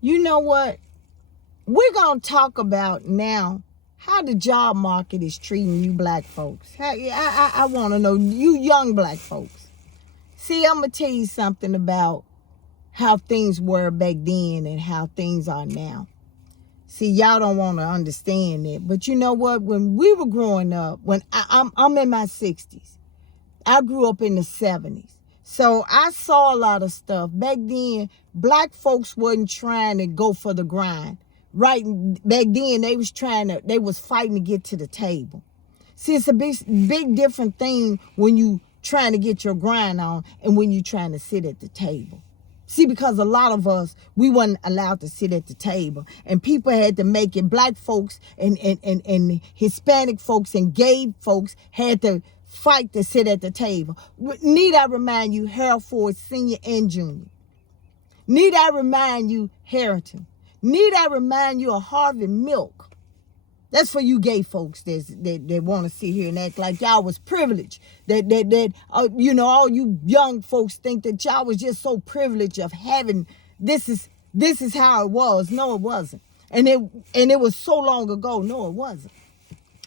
You know what? We're going to talk about now how the job market is treating you black folks. I want to know, you young black folks. See, I'm going to tell you something about how things were back then and how things are now. See, y'all don't want to understand it. But you know what? When we were growing up, when I'm in my 60s, I grew up in the 70s. So I saw a lot of stuff. Back then, black folks wasn't trying to go for the grind. Right back then, they was fighting to get to the table. See, it's a big different thing when you trying to get your grind on and when you trying to sit at the table. See, because a lot of us, we wasn't allowed to sit at the table. And people had to make it. Black folks and Hispanic folks and gay folks had to fight to sit at the table. Need I remind you, Harold Ford Sr. and Jr.? Need I remind you, Harrington? Need I remind you of Harvey Milk? That's for you gay folks that want to sit here and act like y'all was privileged. All you young folks think that y'all was just so privileged of having this is how it was. No, it wasn't. And it was so long ago. No, it wasn't.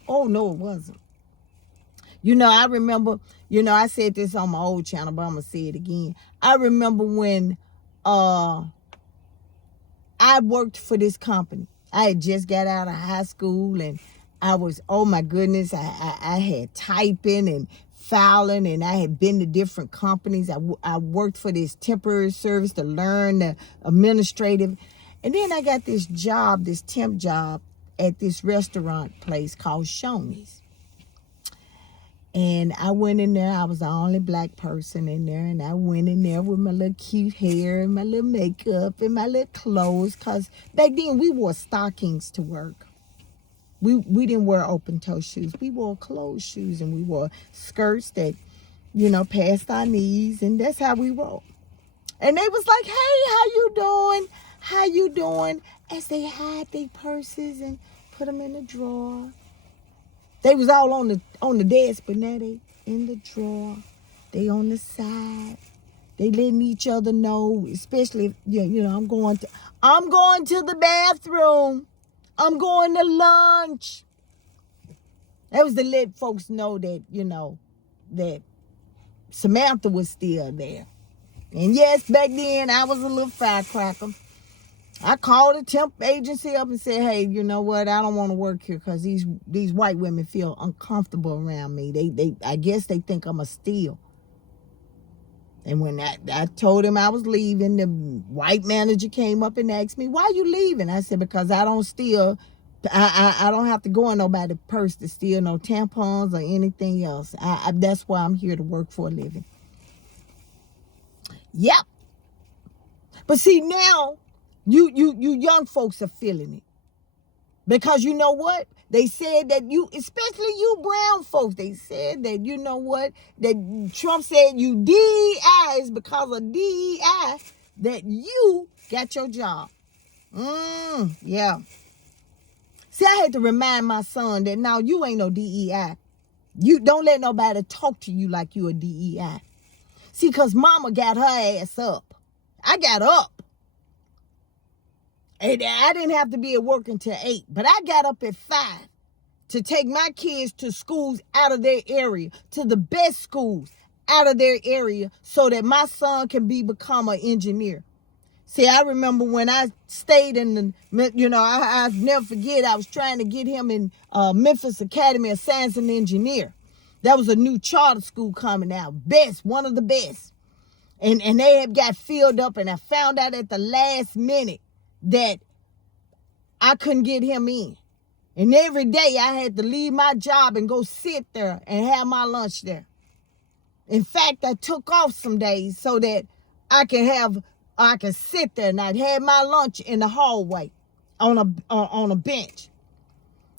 Oh, no, it wasn't. I remember, I said this on my old channel, but I'm going to say it again. I remember when I worked for this company. I had just got out of high school and I was, oh my goodness, I had typing and filing and I had been to different companies. I worked for this temporary service to learn the administrative. And then I got this job, this temp job at this restaurant place called Shoney's. And I went in there. I was the only black person in there. And I went in there with my little cute hair and my little makeup and my little clothes. Because back then we wore stockings to work. We didn't wear open-toe shoes. We wore closed shoes and we wore skirts that, passed our knees. And that's how we rolled. And they was like, hey, how you doing? How you doing? As they hide their purses and put them in the drawer. They was all on the desk, but now they in the drawer. They on the side. They letting each other know, especially if, I'm going to the bathroom. I'm going to lunch. That was to let folks know that, that Samantha was still there. And yes, back then I was a little firecracker. I called a temp agency up and said, hey, you know what? I don't want to work here because these white women feel uncomfortable around me. I guess they think I'm a steal. And when I told him I was leaving, the white manager came up and asked me, why are you leaving? I said, because I don't steal. I don't have to go in nobody's purse to steal no tampons or anything else. That's why I'm here to work for a living. Yep. But see, now, you young folks are feeling it. Because you know what? They said that especially you brown folks, they said that, you know what? That Trump said you DEI is because of DEI that you got your job. Yeah. See, I had to remind my son that now you ain't no DEI. You don't let nobody talk to you like you a DEI. See, because mama got her ass up. I got up. And I didn't have to be at work until 8, but I got up at 5 to take my kids to schools out of their area, to the best schools out of their area, so that my son can become an engineer. See, I remember when I stayed in I'll never forget, I was trying to get him in Memphis Academy of Science and Engineer. That was a new charter school coming out. Best, one of the best. And they had got filled up, and I found out at the last minute that I couldn't get him in. And every day I had to leave my job and go sit there and have my lunch there. In fact, I took off some days so that I could sit there, and I'd have my lunch in the hallway on a bench.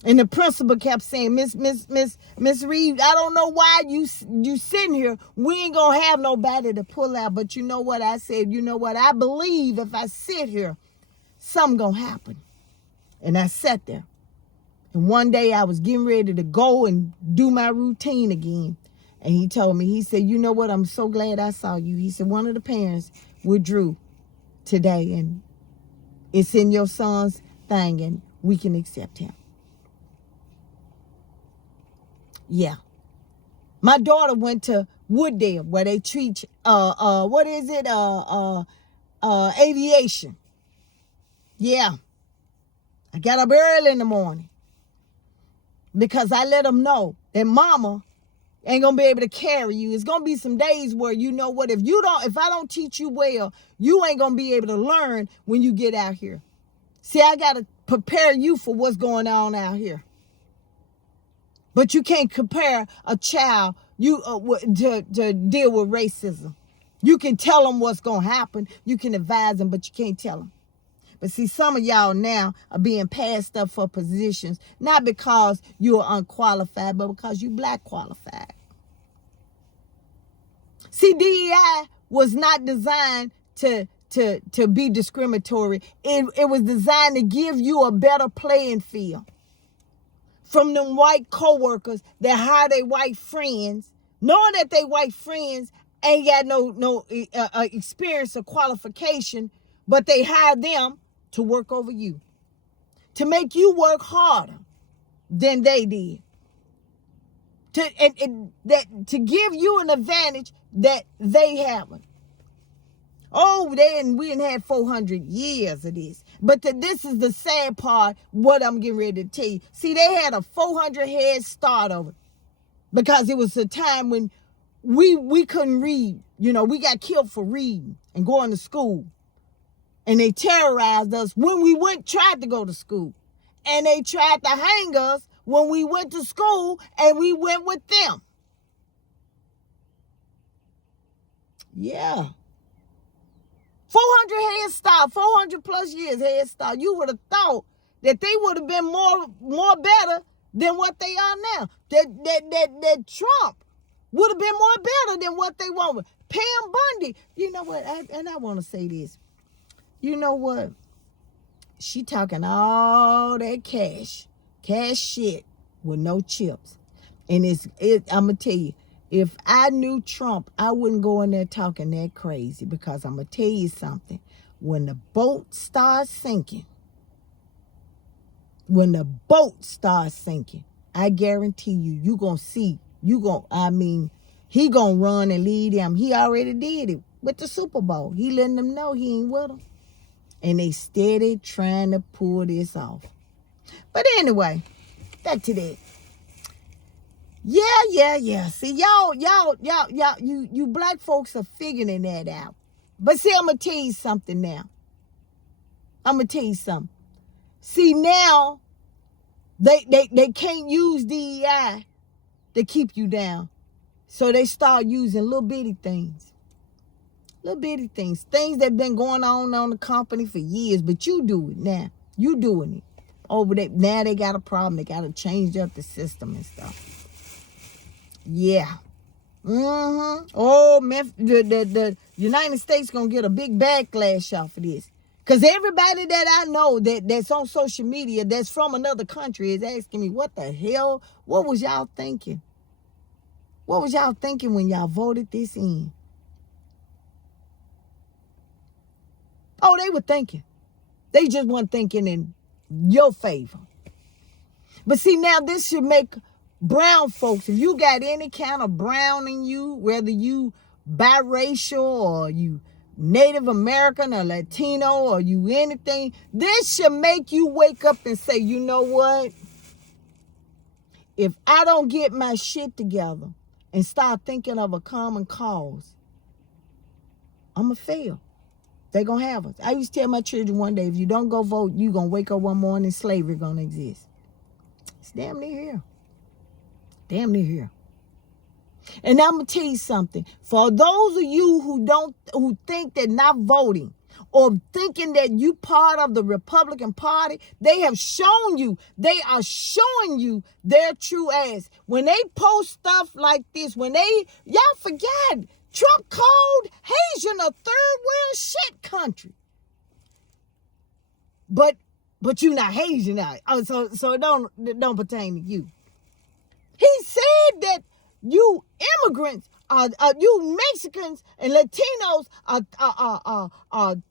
And the principal kept saying, Miss Reed, I don't know why you sitting here. We ain't gonna have nobody to pull out. But you know what? I said, you know what? I believe if I sit here, something gonna happen. And I sat there. And one day I was getting ready to go and do my routine again. And he told me, he said, you know what? I'm so glad I saw you. He said, one of the parents withdrew today. And It's in your son's thing, and we can accept him. Yeah. My daughter went to Wooddale where they teach what is it? Aviation. Yeah. I got up early in the morning because I let them know that mama ain't gonna be able to carry you. It's gonna be some days where, you know what, if I don't teach you well, you ain't gonna be able to learn when you get out here. See, I gotta prepare you for what's going on out here. But you can't compare a child to deal with racism. You can tell them what's gonna happen. You can advise them, but you can't tell them. But see, some of y'all now are being passed up for positions, not because you are unqualified, but because you black qualified. See, DEI was not designed to be discriminatory. It was designed to give you a better playing field. From them white co-workers that hire their white friends, knowing that they white friends ain't got no experience or qualification, but they hire them to work over you, to make you work harder than they did, to give you an advantage that they haven't. Oh, we didn't have 400 years of this. But this is the sad part, what I'm getting ready to tell you. See, they had a 400 head start over it because it was a time when we couldn't read. You know, we got killed for reading and going to school. And they terrorized us when we tried to go to school. And they tried to hang us when we went to school and we went with them. Yeah. 400 head start, 400 plus years head start. You would have thought that they would have been more better than what they are now. That Trump would have been more better than what they want. Pam Bundy, you know what? I want to say this. You know what? She talking all that cash shit with no chips, and I'm gonna tell you. If I knew Trump, I wouldn't go in there talking that crazy, because I'm going to tell you something. When the boat starts sinking, I guarantee you, he going to run and lead them. He already did it with the Super Bowl. He letting them know he ain't with them. And they steady trying to pull this off. But anyway, back to that. Yeah. See, y'all, you black folks are figuring that out. But see, I'm going to tell you something now. See, now, they can't use DEI to keep you down. So they start using little bitty things. Things that been going on the company for years, but you do it now. You doing it. Over there, now they got a problem. They got to change up the system and stuff. Yeah. Oh, man, the United States gonna get a big backlash off of this. Because everybody that I know that's on social media that's from another country is asking me, what the hell? What was y'all thinking? What was y'all thinking when y'all voted this in? Oh, they were thinking. They just weren't thinking in your favor. But see, now this should make brown folks, if you got any kind of brown in you, whether you biracial or you Native American or Latino or you anything, this should make you wake up and say, you know what? If I don't get my shit together and start thinking of a common cause, I'm going to fail. They're going to have us. I used to tell my children one day, if you don't go vote, you're going to wake up one morning and slavery going to exist. It's damn near here. And I'm gonna tell you something. For those of you who think that not voting or thinking that you part of the Republican Party, they are showing you their true ass. When they post stuff like this, y'all forget, Trump called Haitian a third world shit country. But you not Haitian now. So it don't pertain to you. He said that you immigrants you Mexicans and Latinos are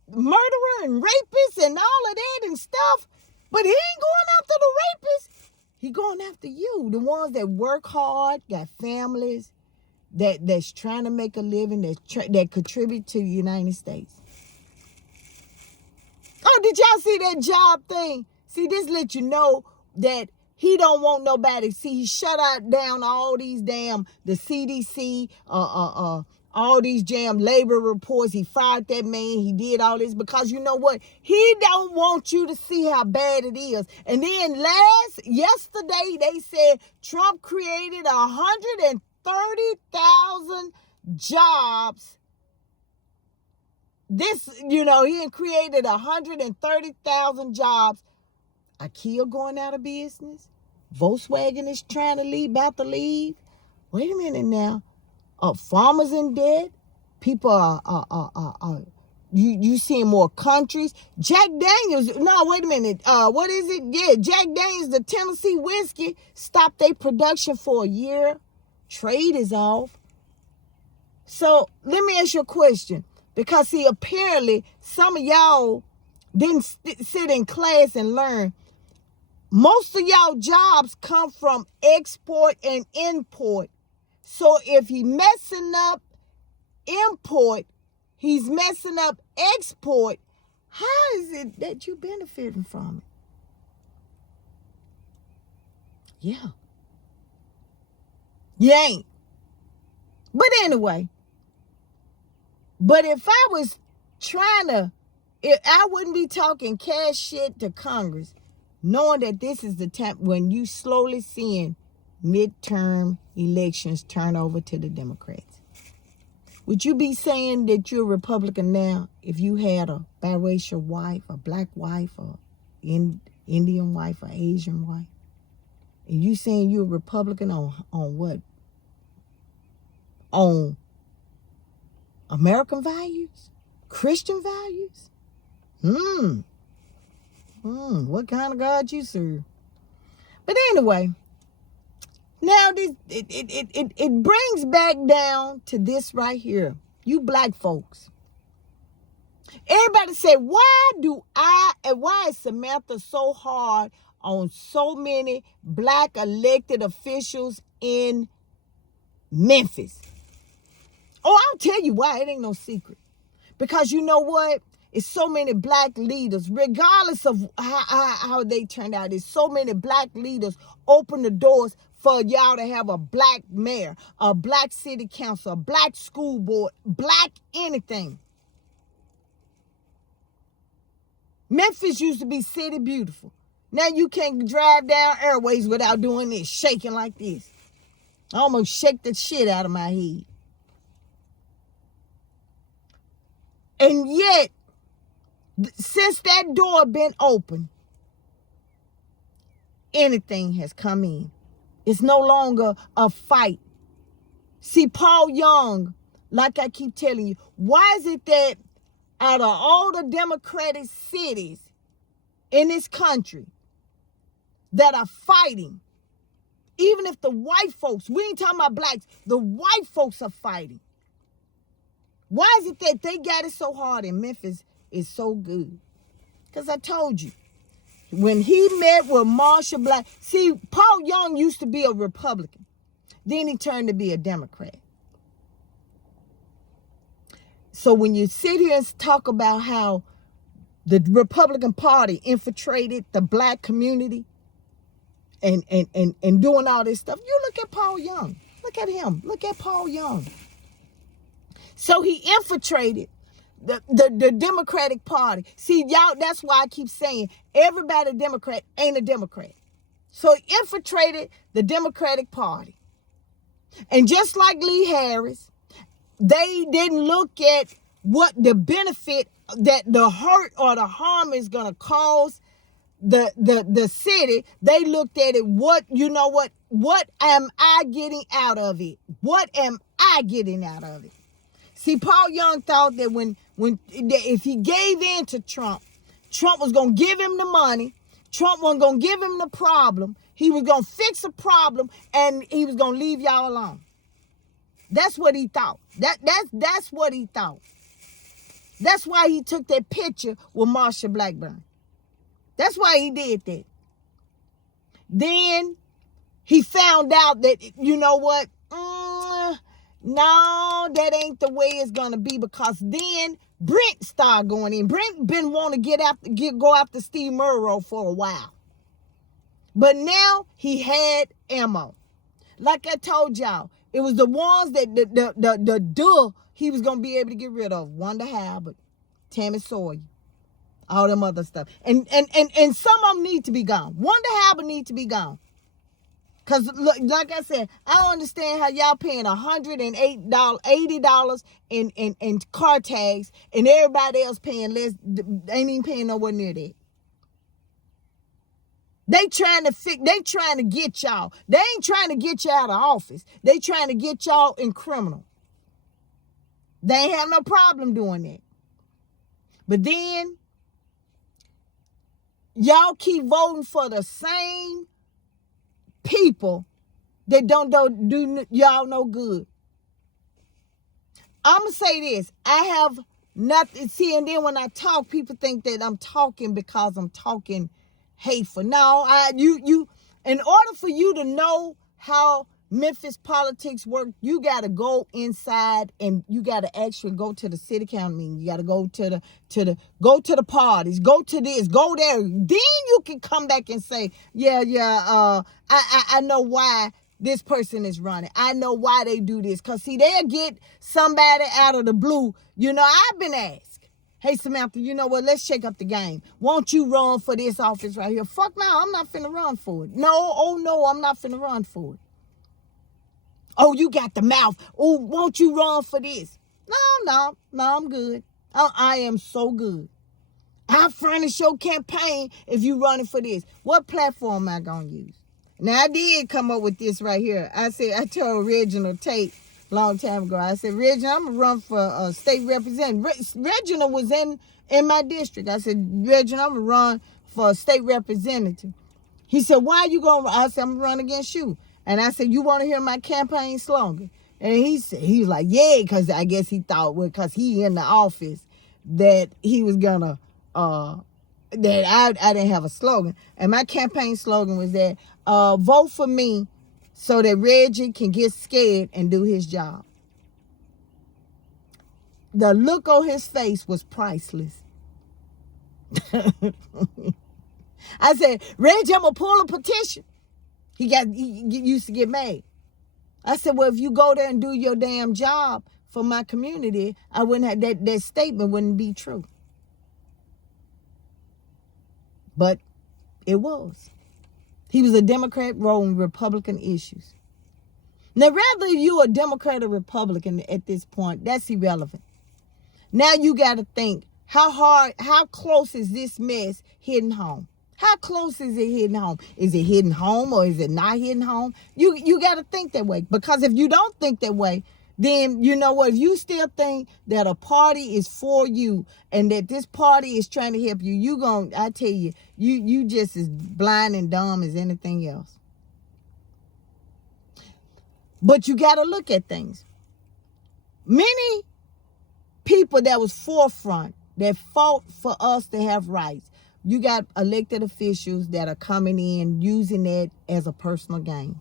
murderer and rapists and all of that and stuff. But he ain't going after the rapists. He going after you, the ones that work hard, got families, that's trying to make a living, that contribute to the United States. Oh, did y'all see that job thing? See, this let you know that he don't want nobody. See, he shut down all these damn, the CDC, all these damn labor reports. He fired that man. He did all this because you know what? He don't want you to see how bad it is. And then yesterday, they said Trump created 130,000 jobs. He created 130,000 jobs. IKEA going out of business. Volkswagen is about to leave. Wait a minute now. Farmers in debt. People are you seeing more countries. Jack Daniels. No, wait a minute. What is it? Yeah, Jack Daniels, the Tennessee whiskey, stopped their production for a year. Trade is off. So let me ask you a question. Because, see, apparently some of y'all didn't sit in class and learn. Most of y'all jobs come from export and import. So if he messing up import, he's messing up export. How is it that you benefiting from it? Yeah. You ain't. But anyway. But if I was I wouldn't be talking cash shit to Congress, knowing that this is the time when you slowly seeing midterm elections turn over to the Democrats. Would you be saying that you're a Republican now if you had a biracial wife, a black wife, or Indian wife, or Asian wife? And you saying you're a Republican on what? On American values? Christian values? What kind of God you serve? But anyway, now it brings back down to this right here. You black folks. Everybody say, why is Samantha so hard on so many black elected officials in Memphis? Oh, I'll tell you why. It ain't no secret. Because you know what? It's so many black leaders, regardless of how they turned out. It's so many black leaders open the doors for y'all to have a black mayor, a black city council, a black school board, black anything. Memphis used to be city beautiful. Now you can't drive down airways without doing this, shaking like this. I almost shake the shit out of my head. And yet, since that door been open, anything has come in. It's no longer a fight. See, Paul Young, like I keep telling you, why is it that out of all the Democratic cities in this country that are fighting, even if the white folks, we ain't talking about blacks, the white folks are fighting. Why is it that they got it so hard and Memphis is so good? Because I told you, when he met with Marsha Black, see, Paul Young used to be a Republican. Then he turned to be a Democrat. So when you sit here and talk about how the Republican Party infiltrated the black community and doing all this stuff, you look at Paul Young. Look at him. Look at Paul Young. So he infiltrated the Democratic Party. See, y'all, that's why I keep saying everybody Democrat ain't a Democrat. So he infiltrated the Democratic Party. And just like Lee Harris, they didn't look at what the benefit, that the hurt or the harm is going to cause the city. They looked at it, what am I getting out of it? What am I getting out of it? See, Paul Young thought that if he gave in to Trump was going to give him the money. Trump wasn't going to give him the problem. He was going to fix the problem, and he was going to leave y'all alone. That's what he thought. That's what he thought. That's why he took that picture with Marsha Blackburn. That's why he did that. Then he found out that, you know what? No, that ain't the way it's gonna be, because then Brent started going in. Brent been wanting to go after Steve Murrow for a while. But now he had ammo. Like I told y'all, it was the ones that the he was gonna be able to get rid of. Wanda Halbert, Tammy Sawyer, all them other stuff. And some of them need to be gone. Wanda Halbert need to be gone. Cause look, like I said, I don't understand how y'all paying $180 in car tags, and everybody else paying less, ain't even paying nowhere near that. They trying to get y'all. They ain't trying to get you out of office. They trying to get y'all in criminal. They ain't have no problem doing that. But then y'all keep voting for the same people that don't do y'all no good. I'm gonna say this. I have nothing. See, and then when I talk, people think that I'm talking because I'm talking hateful. No, you. In order for you to know how Memphis politics work, you gotta go inside and you gotta actually go to the city council meeting. You gotta go to the parties, go to this, go there. Then you can come back and say, I know why this person is running. I know why they do this. Cause see, they'll get somebody out of the blue. You know, I've been asked, hey Samantha, you know what? Let's shake up the game. Won't you run for this office right here? Fuck no, I'm not finna run for it. No, I'm not finna run for it. Oh, you got the mouth. Oh, won't you run for this? No, I'm good. I am so good. I'll furnish your campaign if you running for this. What platform am I going to use? Now, I did come up with this right here. I told Reginald Tate a long time ago, I said, Reginald, I'm going to run for state representative. Reginald was in my district. I said, Reginald, I'm going to run for a state representative. He said, why are you going to run? I said, I'm going to run against you. And I said, you want to hear my campaign slogan? And he was like, yeah, because I guess he thought, because he in the office, that he was going to, that I didn't have a slogan. And my campaign slogan was that, vote for me so that Reggie can get scared and do his job. The look on his face was priceless. I said, Reggie, I'm going to pull a petition. He used to get mad. I said, well, if you go there and do your damn job for my community, I wouldn't have that statement wouldn't be true. But it was. He was a Democrat rolling Republican issues. Now, whether you a Democrat or Republican at this point, that's irrelevant. Now you got to think, how close is this mess hitting home? How close is it hitting home? Is it hitting home or is it not hitting home? You got to think that way. Because if you don't think that way, then you know what? If you still think that a party is for you and that this party is trying to help you, I tell you, you just as blind and dumb as anything else. But you got to look at things. Many people that was forefront, that fought for us to have rights, you got elected officials that are coming in using that as a personal gain.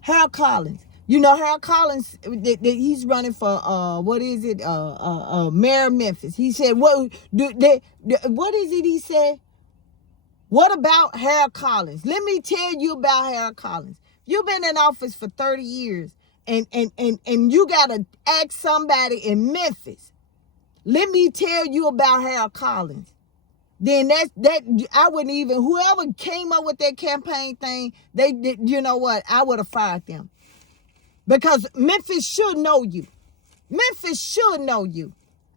Harold Collins. You know, Harold Collins, he's running for, mayor of Memphis. He said, what is it he said? What about Harold Collins? Let me tell you about Harold Collins. You've been in office for 30 years, and you got to ask somebody in Memphis, let me tell you about Harold Collins. Then I wouldn't even, whoever came up with that campaign thing, you know what? I would have fired them. Because Memphis should know you. Memphis should know you.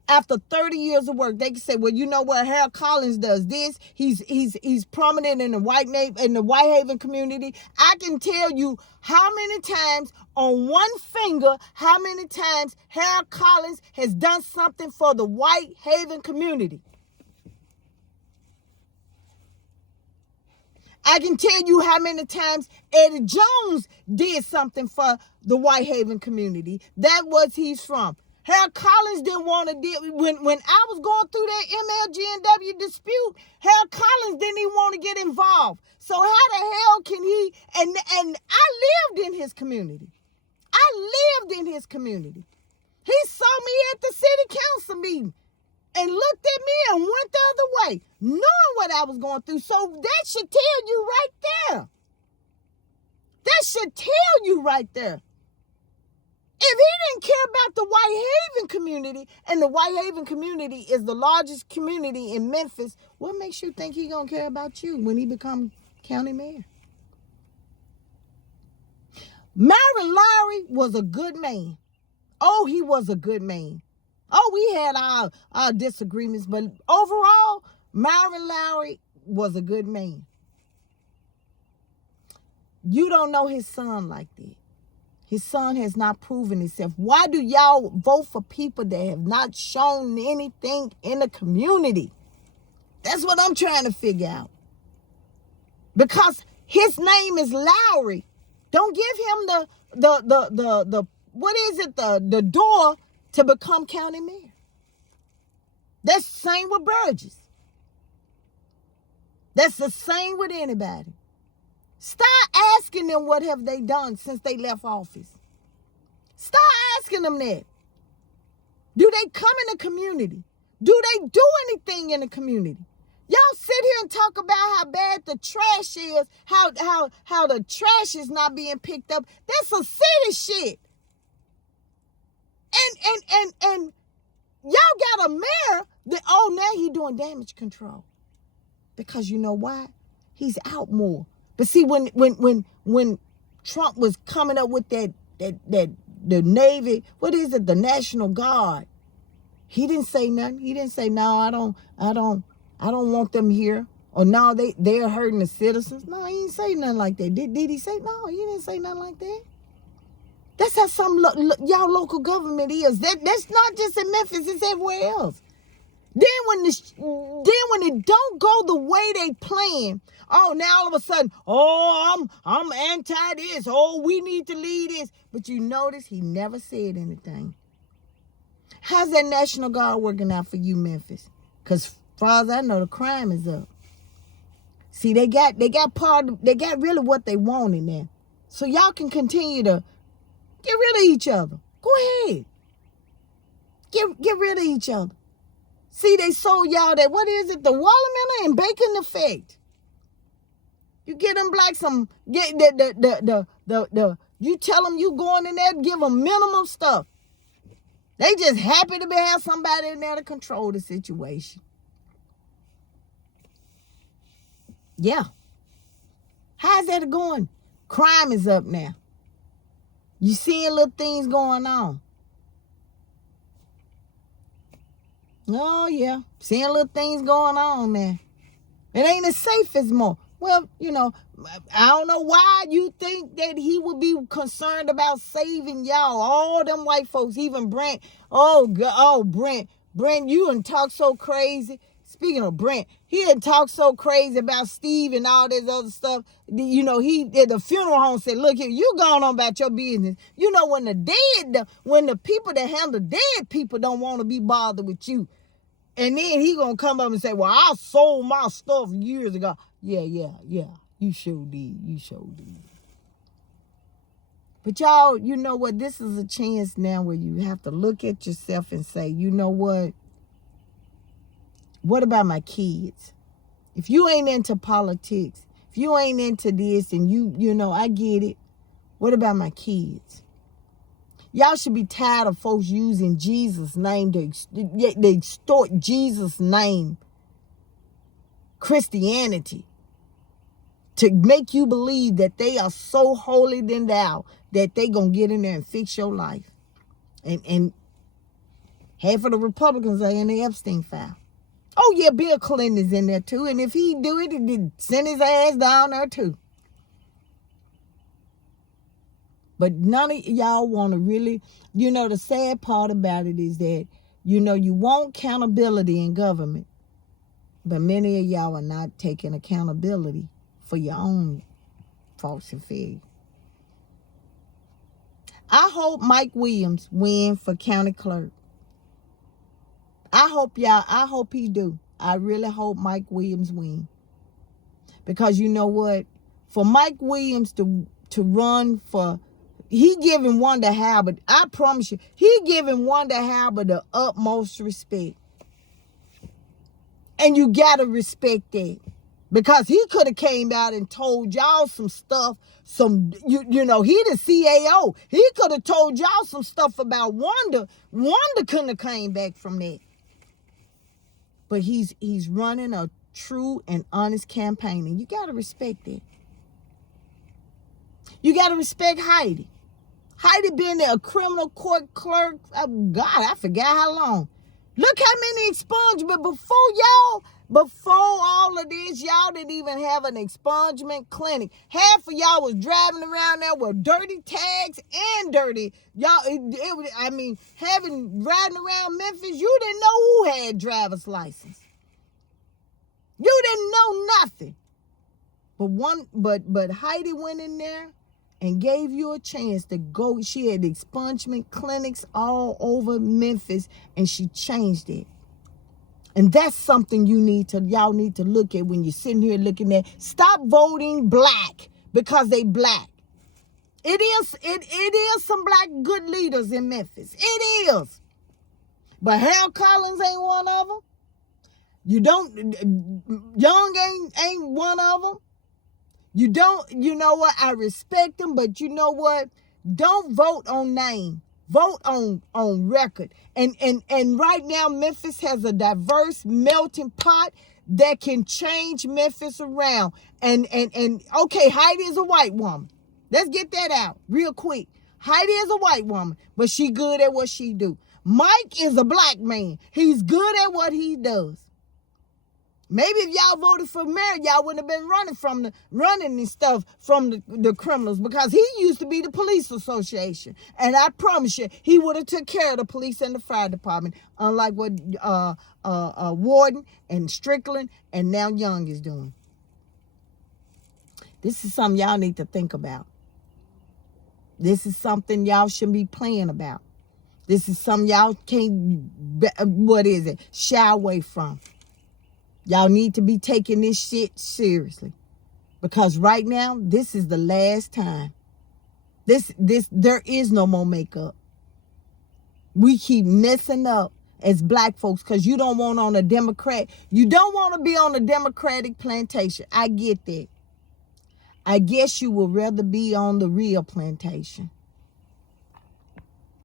After 30 years of work, they can say, well, you know what? Harold Collins does this. He's prominent in the Whitehaven community. I can tell you how many times on one finger, how many times Harold Collins has done something for the Whitehaven community. I can tell you how many times Eddie Jones did something for the Whitehaven community. That was he's from. Harold Collins didn't want to deal when I was going through that MLGNW dispute. Harold Collins didn't even want to get involved. So how the hell can he? And I lived in his community. He saw me at the city council meeting and looked at me and went the other way, knowing what I was going through. So that should tell you right there. If he didn't care about the Whitehaven community, and the Whitehaven community is the largest community in Memphis, what makes you think he gonna care about you when he become county mayor? Myron Lowry was a good man. Oh, he was a good man. Oh, we had our disagreements, but overall, Myron Lowry was a good man. You don't know his son like that. His son has not proven himself. Why do y'all vote for people that have not shown anything in the community? That's what I'm trying to figure out. Because his name is Lowry. Don't give him the what is it, the door to become county mayor. That's the same with Burgess. That's the same with anybody. Start asking them what have they done since they left office. Start asking them that. Do they come in the community? Do they do anything in the community? Y'all sit here and talk about how bad the trash is, how the trash is not being picked up. That's a city shit. And y'all got a mayor that, oh, now he doing damage control. Because you know why? He's out more. But see, when Trump was coming up with that the Navy, what is it, the National Guard, he didn't say nothing. He didn't say, no, I don't want them here. Or no, they're hurting the citizens. No, he didn't say nothing like that. Did he say? No, he didn't say nothing like that. That's how some y'all local government is. That's not just in Memphis, it's everywhere else. Then when it don't go the way they plan, oh, now all of a sudden, oh, I'm anti this. Oh, we need to lead this. But you notice he never said anything. How's that National Guard working out for you, Memphis? Because as far as I know, the crime is up. See, they got really what they want in there. So y'all can continue to get rid of each other. Go ahead. Get rid of each other. See, they sold y'all that, what is it, the watermelon and bacon effect. You get them blacks some, get you tell them you going in there, give them minimum stuff. They just happy to have somebody in there to control the situation. Yeah. How's that going? Crime is up now. You seeing little things going on. Oh, yeah. Seeing little things going on, man. It ain't as safe as more. Well, you know, I don't know why you think that he would be concerned about saving y'all. All them white folks, even Brent. Brent, you done talk so crazy. Speaking of Brent, he done talk so crazy about Steve and all this other stuff. You know, he at the funeral home said, look here, you going on about your business. You know, when the people that handle dead people don't want to be bothered with you. And then he gonna come up and say, well, I sold my stuff years ago. Yeah. You sure did. But y'all, you know what? This is a chance now where you have to look at yourself and say, you know what? What about my kids? If you ain't into politics, if you ain't into this, and you know, I get it. What about my kids? Y'all should be tired of folks using Jesus' name to extort Jesus' name, Christianity, to make you believe that they are so holy than thou that they gonna get in there and fix your life. And half of the Republicans are in the Epstein file. Oh yeah, Bill Clinton is in there too, and if he do it, he'd send his ass down there too. But none of y'all want to really, you know, the sad part about it is that, you know, you want accountability in government, but many of y'all are not taking accountability for your own faults and failures. I hope Mike Williams win for county clerk. I hope he do. I really hope Mike Williams win. Because you know what? For Mike Williams to run for, he giving Wanda Halbert, I promise you, he giving Wanda Halbert the utmost respect. And you gotta respect that. Because he could have came out and told y'all some stuff, you know, he the CAO. He could have told y'all some stuff about Wanda. Wanda couldn't have came back from that. But he's running a true and honest campaign, and you gotta respect it. You gotta respect Heidi. Heidi been a criminal court clerk. Oh God, I forgot how long. Look how many expungement before all of this, y'all didn't even have an expungement clinic. Half of y'all was driving around there with dirty tags and dirty. Y'all, riding around Memphis, you didn't know who had driver's license. You didn't know nothing. But Heidi went in there and gave you a chance to go. She had expungement clinics all over Memphis, and she changed it. And that's something y'all need to look at when you're sitting here looking at. Stop voting black because they black. It is some black good leaders in Memphis. It is. But Harold Collins ain't one of them. Young ain't one of them. You know what? I respect them, but you know what? Don't vote on name. Vote on record. And right now, Memphis has a diverse melting pot that can change Memphis around. And okay, Heidi is a white woman. Let's get that out real quick. Heidi is a white woman, but she good at what she do. Mike is a black man. He's good at what he does. Maybe if y'all voted for mayor, y'all wouldn't have been running and stuff from the criminals, because he used to be the police association. And I promise you, he would have took care of the police and the fire department, unlike what Warden and Strickland and now Young is doing. This is something y'all need to think about. This is something y'all shouldn't be playing about. This is something y'all can't, shy away from. Y'all need to be taking this shit seriously. Because right now, this is the last time. There is no more makeup. We keep messing up as black folks because you don't want you don't want to be on a Democratic plantation. I get that. I guess you would rather be on the real plantation.